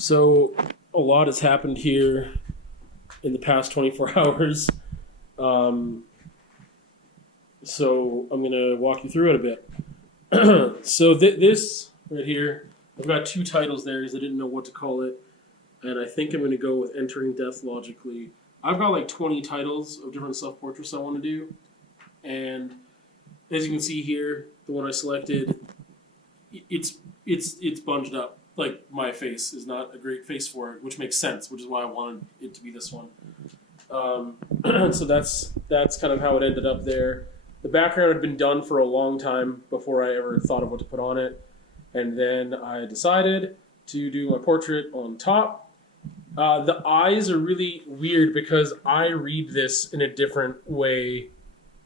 So a lot has happened here in the past 24 hours. Um, so I'm going to walk you through it a bit. So this right here, I've got two titles there because I didn't know what to call it. And I think I'm going to go with Entering Death Logically. I've got like 20 titles of different self-portraits I want to do. And as you can see here, the one I selected, it's bunged up. Like, my face is not a great face for it, which makes sense, which is why I wanted it to be this one. So that's kind of how it ended up there. The background had been done for a long time before I ever thought of what to put on it. And then I decided to do my portrait on top. The eyes are really weird because I read this in a different way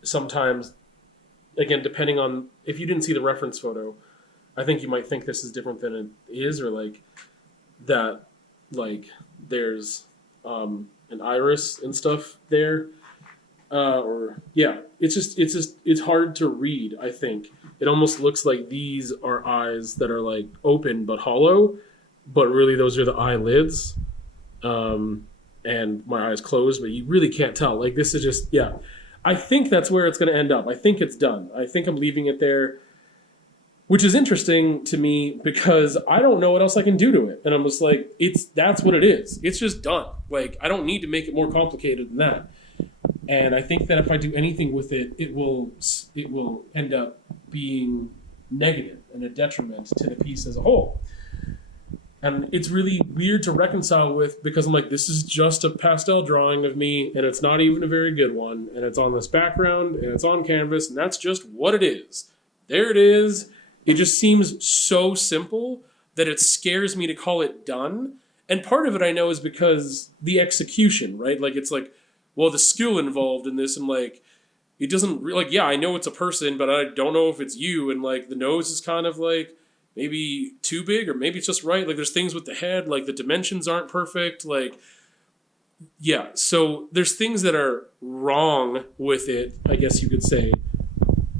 sometimes. Again, depending on, if you didn't see the reference photo, I think you might think this is different than it is, or like that, like there's an iris and stuff there, or yeah, it's hard to read. I think it almost looks like these are eyes that are like open but hollow, but really those are the eyelids, and my eyes closed, but you really can't tell. Like this is just I think that's where it's going to end up. I think it's done. I think I'm leaving it there. Which is interesting to me because I don't know what else I can do to it. And I'm just like, that's what it is. It's just done. Like, I don't need to make it more complicated than that. And I think that if I do anything with it, it will end up being negative and a detriment to the piece as a whole. And it's really weird to reconcile with because I'm like, this is just a pastel drawing of me and it's not even a very good one. And it's on this background and it's on canvas and that's just what it is. There it is. It just seems so simple that it scares me to call it done. And part of it I know is because the execution, right? Like, it's like, well, the skill involved in this and like, it doesn't, like, yeah, I know it's a person, but I don't know if it's you. And like, the nose is kind of like maybe too big or maybe it's just right. Like, there's things with the head, like the dimensions aren't perfect. Like, yeah, so there's things that are wrong with it, I guess you could say,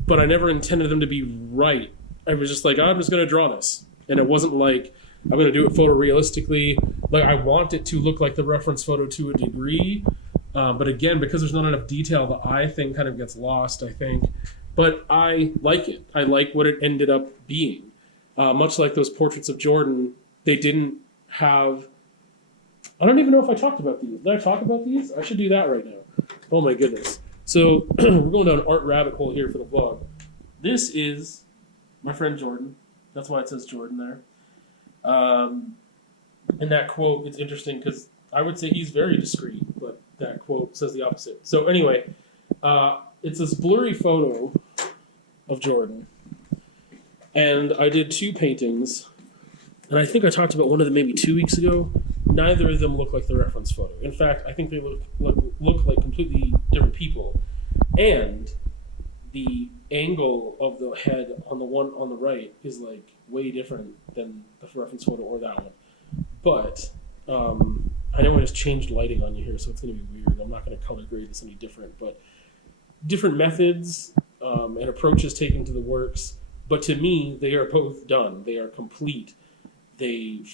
but I never intended them to be right. I was just like, I'm just going to draw this. And it wasn't like, I'm going to do it photorealistically. Like, I want it to look like the reference photo to a degree. But again, because there's not enough detail, the eye thing kind of gets lost, I think. But I like it. I like what it ended up being. Much like those portraits of Jordan, they didn't have... I don't even know if I talked about these. Did I talk about these? I should do that right now. Oh my goodness. So, we're going down an art rabbit hole here for the vlog. This is... my friend Jordan. That's why it says Jordan there. And that quote, it's interesting because I would say he's very discreet, but that quote says the opposite. So anyway, it's this blurry photo of Jordan. And I did two paintings. And I think I talked about one of them maybe 2 weeks ago. Neither of them look like the reference photo. In fact, I think they look like completely different people. And the angle of the head on the one on the right is like way different than the reference photo or that one. But I know I just changed lighting on you here, so it's going to be weird. I'm not going to color grade this any different, but different methods and approaches taken to the works. But to me, they are both done. They are complete. They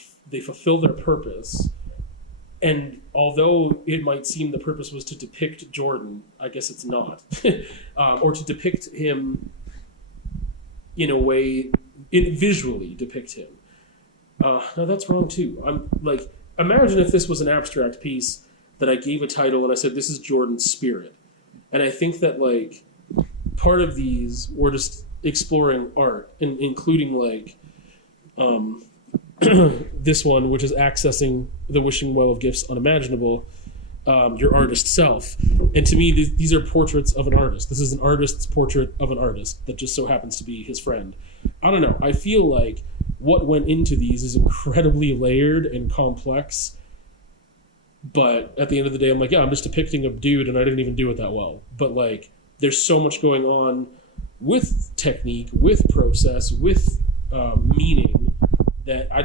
fulfill their purpose. And although it might seem the purpose was to depict Jordan, I guess it's not. Or to depict him in a way, visually depict him. No, that's wrong too. I'm like, imagine if this was an abstract piece that I gave a title and I said, this is Jordan's spirit. And I think that like part of these were just exploring art, and including like, this one, which is accessing the wishing well of gifts unimaginable, your artist self. And to me, these are portraits of an artist. This is an artist's portrait of an artist that just so happens to be his friend. I don't know. I feel like what went into these is incredibly layered and complex. But at the end of the day, I'm like, yeah, I'm just depicting a dude and I didn't even do it that well. But like, there's so much going on with technique, with process, with meaning, that I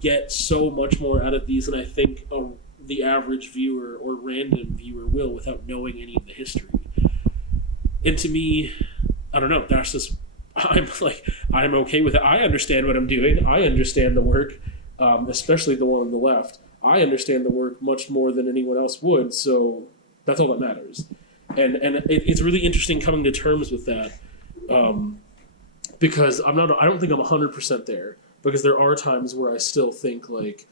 get so much more out of these than I think the average viewer or random viewer will without knowing any of the history. And to me, I don't know, I'm okay with it. I understand what I'm doing. I understand the work. especially the one on the left. I understand the work much more than anyone else would, so that's all that matters. And it's really interesting coming to terms with that, because I don't think I'm 100% there, because there are times where I still think like,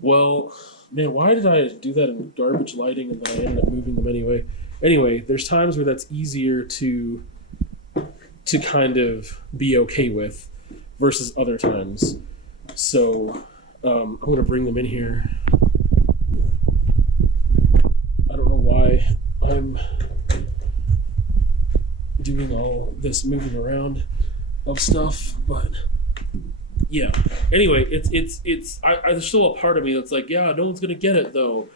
well, man, why did I do that in garbage lighting and then I ended up moving them anyway? Anyway, there's times where that's easier to kind of be okay with versus other times. So I'm going to bring them in here. I don't know why I'm doing all this moving around of stuff, but yeah. Anyway, there's still a part of me that's like, yeah, no one's going to get it though.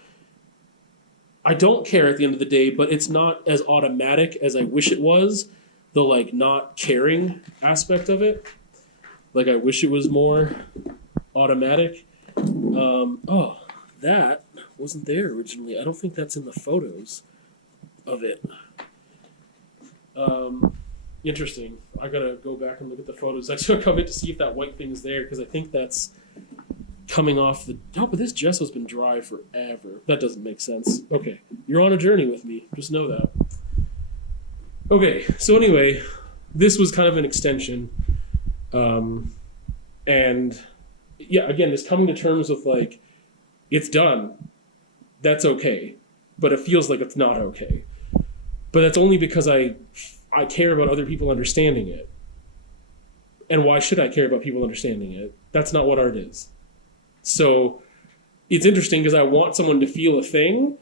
I don't care at the end of the day, but it's not as automatic as I wish it was. The like not caring aspect of it. Like I wish it was more automatic. Oh, that wasn't there originally. I don't think that's in the photos of it. Interesting. I gotta go back and look at the photos. I took of it to see if that white thing's there because I think that's coming off the. Oh, but this gesso's been dry forever. That doesn't make sense. Okay, you're on a journey with me. Just know that. Okay, so anyway, this was kind of an extension. And yeah, again, just coming to terms with like, it's done. That's okay. But it feels like it's not okay. But that's only because I care about other people understanding it. And why should I care about people understanding it? That's not what art is. So it's interesting because I want someone to feel a thing.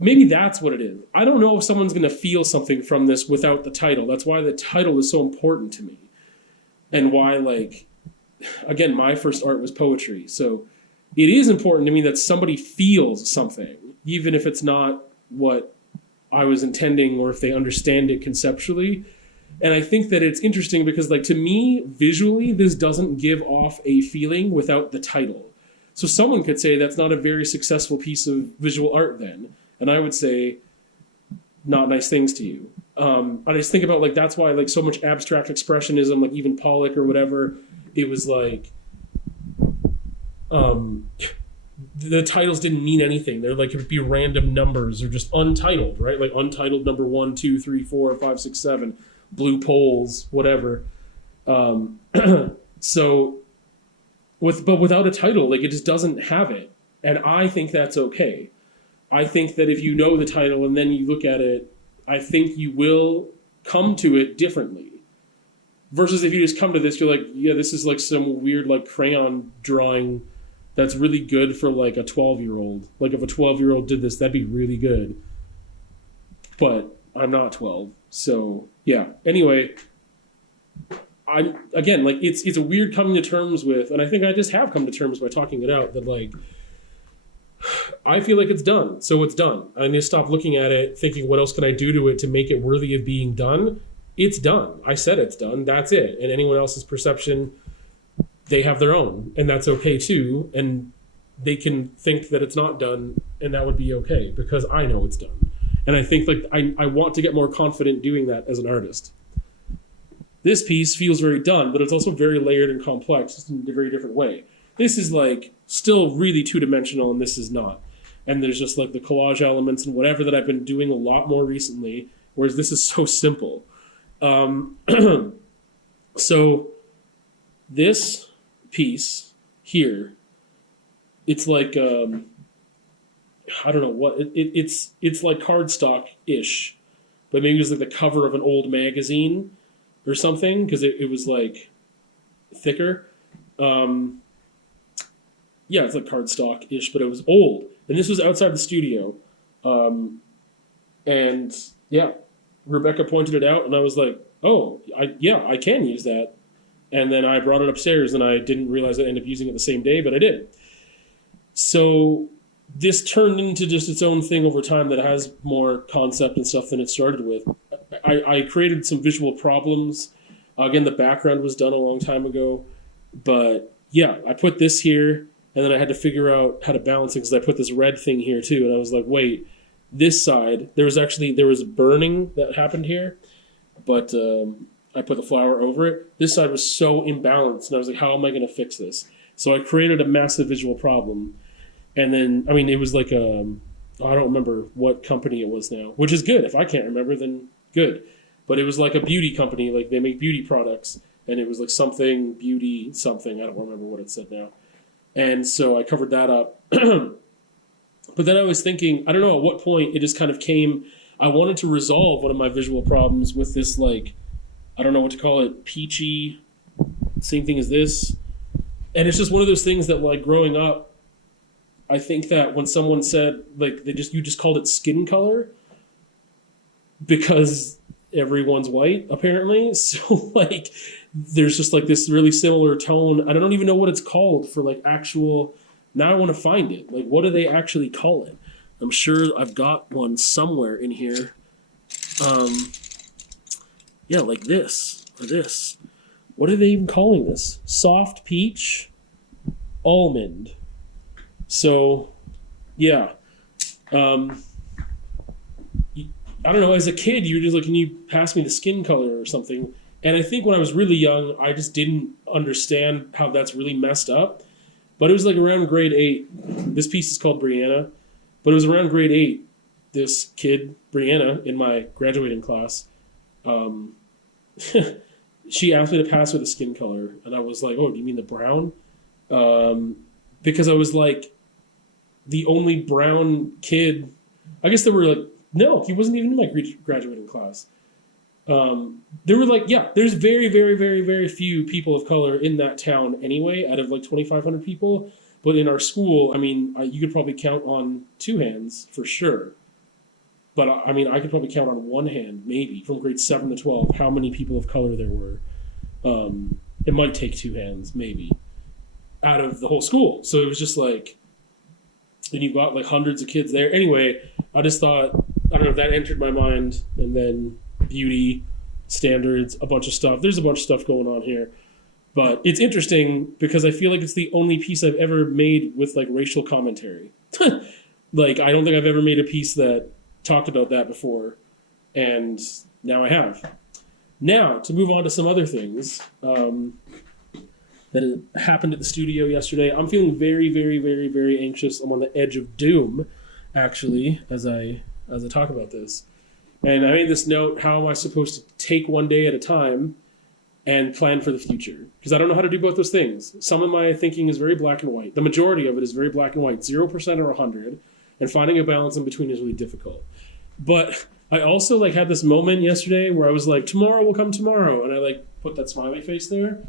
Maybe that's what it is. I don't know if someone's going to feel something from this without the title. That's why the title is so important to me. And why, like, again, my first art was poetry. So it is important to me that somebody feels something, even if it's not what I was intending or if they understand it conceptually. And I think that it's interesting because, like, to me, visually, this doesn't give off a feeling without the title. So someone could say that's not a very successful piece of visual art then. And I would say, not nice things to you. I just think about, like, that's why, like, so much abstract expressionism, like even Pollock or whatever, it was like, the titles didn't mean anything. They're like, it would be random numbers or just untitled, right? Like untitled number 1, 2, 3, 4, 5, 6, 7, blue poles, whatever. So, but without a title, like, it just doesn't have it. And I think that's okay. I think that if you know the title and then you look at it, I think you will come to it differently. Versus if you just come to this, you're like, yeah, this is like some weird like crayon drawing that's really good for like a 12-year-old. Like if a 12-year-old did this, that'd be really good. But I'm not 12. So yeah. Anyway, I'm again, like it's a weird coming to terms with, and I think I just have come to terms by talking it out, that like I feel like it's done, so it's done. I need to stop looking at it, thinking, what else can I do to it to make it worthy of being done? It's done. I said it's done. That's it. And anyone else's perception, they have their own, and that's okay too. And they can think that it's not done, and that would be okay because I know it's done. And I think like I want to get more confident doing that as an artist. This piece feels very done, but it's also very layered and complex, just in a very different way. This is like still really two-dimensional, and this is not. And there's just like the collage elements and whatever that I've been doing a lot more recently, whereas this is so simple. So this piece here, it's like I don't know what it's like cardstock-ish, but maybe it was like the cover of an old magazine or something, because it was like thicker. Yeah, it's like cardstock-ish, but it was old. And this was outside the studio. And yeah, Rebecca pointed it out, and I was like, oh, I can use that. And then I brought it upstairs, and I didn't realize I'd end up using it the same day, but I did. So this turned into just its own thing over time that has more concept and stuff than it started with. I created some visual problems. Again, the background was done a long time ago. But yeah, I put this here, and then I had to figure out how to balance it because I put this red thing here too. And I was like, wait, this side, there was burning that happened here, but I put the flower over it. This side was so imbalanced, and I was like, how am I going to fix this? So I created a massive visual problem, and then I mean it was like I don't remember what company it was now, which is good. If I can't remember, then good. But it was like a beauty company, like they make beauty products, and it was like something beauty something. I don't remember what it said now. And so I covered that up. But then I was thinking, I don't know at what point it just kind of came. I wanted to resolve one of my visual problems with this, like, I don't know what to call it, peachy, same thing as this. And it's just one of those things that, like, growing up, I think that when someone said, like, you just called it skin color because everyone's white, apparently. So, like, there's just, like, this really similar tone. I don't even know what it's called for, like, actual. Now I want to find it. Like, what do they actually call it? I'm sure I've got one somewhere in here. Yeah, like this or this. What are they even calling this? Soft peach, almond. So, yeah. I don't know. As a kid, you were just like, can you pass me the skin color or something? And I think when I was really young, I just didn't understand how that's really messed up. But it was like around grade 8. This piece is called Brianna. But it was around grade 8. This kid, Brianna, in my graduating class, she asked me to pass her the skin color. And I was like, oh, do you mean the brown? Because I was like the only brown kid. I guess there were like, no, he wasn't even in my graduating class. There were like, yeah, there's very, very, very, very few people of color in that town anyway, out of like 2,500 people. But in our school, I mean, you could probably count on 2 hands for sure. But I mean, I could probably count on 1 hand, maybe, from grade 7 to 12, how many people of color there were. It might take 2 hands, maybe, out of the whole school. So it was just like, and you've got like hundreds of kids there. Anyway, I just thought, I don't know if that entered my mind, and then beauty standards, a bunch of stuff. There's a bunch of stuff going on here. But it's interesting because I feel like it's the only piece I've ever made with like racial commentary. Like, I don't think I've ever made a piece that talked about that before. And now I have. Now, to move on to some other things that happened at the studio yesterday. I'm feeling very, very, very, very anxious. I'm on the edge of doom, actually, as I talk about this. And I made this note, how am I supposed to take one day at a time and plan for the future? Because I don't know how to do both those things. Some of my thinking is very black and white. The majority of it is very black and white, 0% or 100. And finding a balance in between is really difficult. But I also like had this moment yesterday where I was like, tomorrow will come tomorrow. And I like put that smiley face there.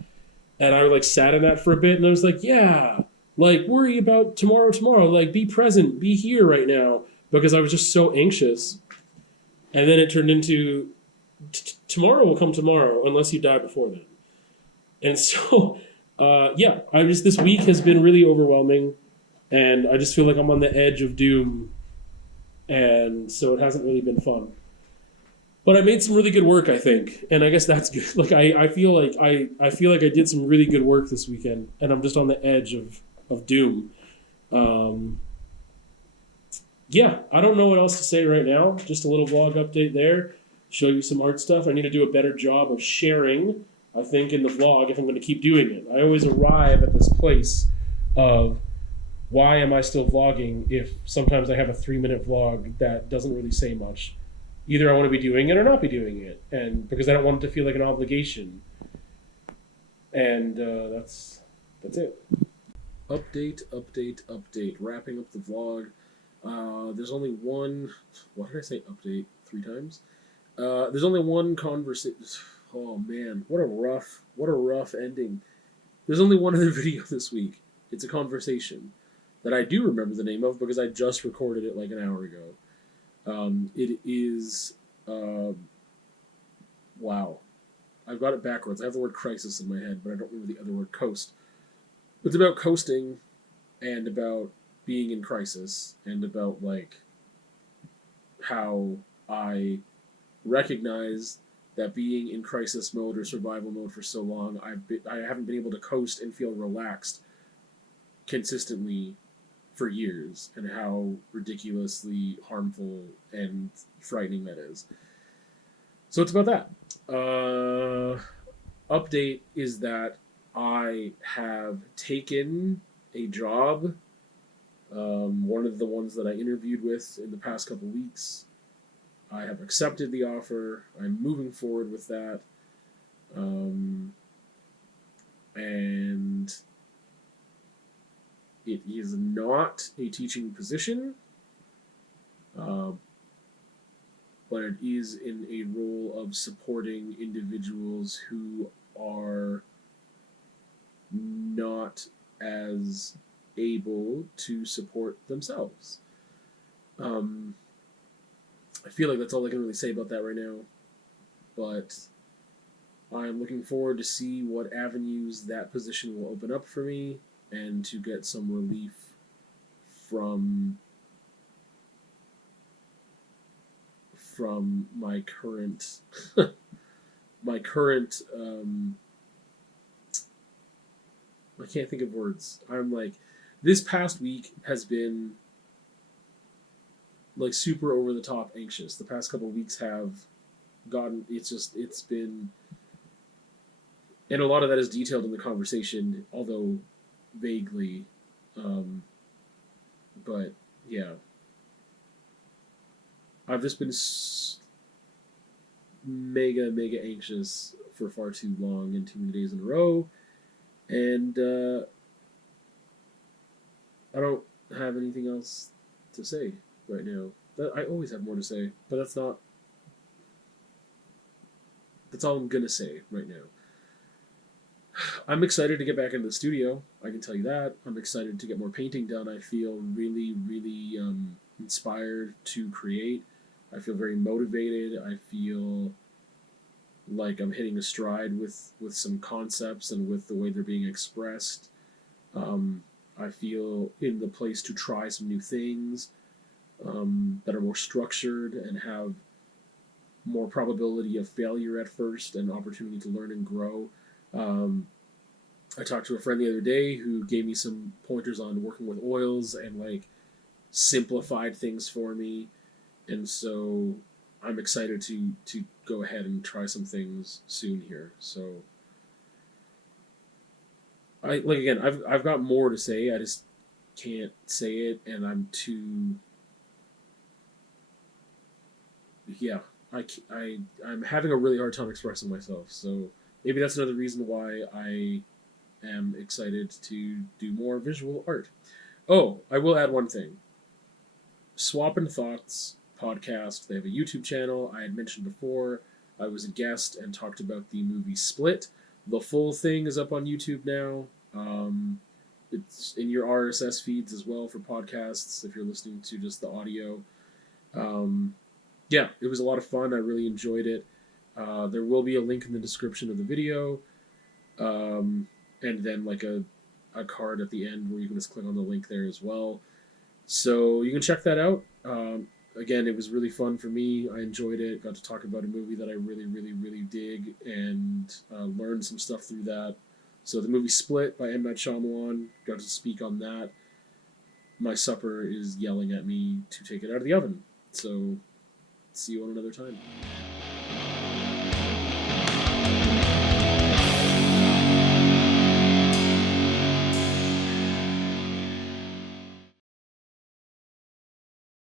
And I like sat in that for a bit. And I was like, yeah, like worry about tomorrow. Like be present, be here right now. Because I was just so anxious. And then it turned into tomorrow will come tomorrow unless you die before then. And so, yeah, this week has been really overwhelming, and I just feel like I'm on the edge of doom, and so it hasn't really been fun. But I made some really good work, I think, and I guess that's good. Like I feel like I feel like I did some really good work this weekend, and I'm just on the edge of doom. Yeah, I don't know what else to say right now. Just a little vlog update there. Show you some art stuff. I need to do a better job of sharing, I think, in the vlog if I'm going to keep doing it. I always arrive at this place of why am I still vlogging if sometimes I have a 3-minute vlog that doesn't really say much. Either I want to be doing it or not be doing it, and because I don't want it to feel like an obligation. And that's it. Update. Wrapping up the vlog. There's only one. Why did I say update 3 times? There's only one conversation. Oh man, what a rough ending. There's only one other video this week. It's a conversation that I do remember the name of because I just recorded it like an hour ago. It is wow. I've got it backwards. I have the word crisis in my head, but I don't remember the other word, coast. It's about coasting and about being in crisis and about like how I recognize that being in crisis mode or survival mode for so long, I haven't been able to coast and feel relaxed consistently for years, and how ridiculously harmful and frightening that is. So it's about that. Update is that I have taken a job, one of the ones that I interviewed with in the past couple weeks. I have accepted the offer. I'm moving forward with that. And it is not a teaching position, but it is in a role of supporting individuals who are not as able to support themselves. I feel like that's all I can really say about that right now, but I'm looking forward to see what avenues that position will open up for me and to get some relief from my current my current I can't think of words. I'm like, this past week has been like super over the top anxious. The past couple of weeks have gotten, it's been, and a lot of that is detailed in the conversation, although vaguely. But yeah, I've just been mega anxious for far too long and too many days in a row, and I don't have anything else to say right now. I always have more to say, but that's all I'm gonna say right now. I'm excited to get back into the studio. I can tell you that. I'm excited to get more painting done. I feel really inspired to create. I feel very motivated. I feel like I'm hitting a stride with some concepts and with the way they're being expressed. I feel in the place to try some new things that are more structured and have more probability of failure at first and opportunity to learn and grow. I talked to a friend the other day who gave me some pointers on working with oils and like simplified things for me, and so I'm excited to go ahead and try some things soon here. So I've got more to say. I just can't say it, and I'm too. Yeah, I'm having a really hard time expressing myself. So maybe that's another reason why I am excited to do more visual art. Oh, I will add one thing. Swappin' Thoughts podcast. They have a YouTube channel. I had mentioned before. I was a guest and talked about the movie Split. The full thing is up on YouTube now. It's in your RSS feeds as well for podcasts if you're listening to just the audio. Yeah, it was a lot of fun. I really enjoyed it. There will be a link in the description of the video, and then like a card at the end where you can just click on the link there as well. So you can check that out. Again, it was really fun for me. I enjoyed it. Got to talk about a movie that I really dig and learned some stuff through that. So the movie Split by M. Night Shyamalan, got to speak on that. My supper is yelling at me to take it out of the oven. So see you on another time.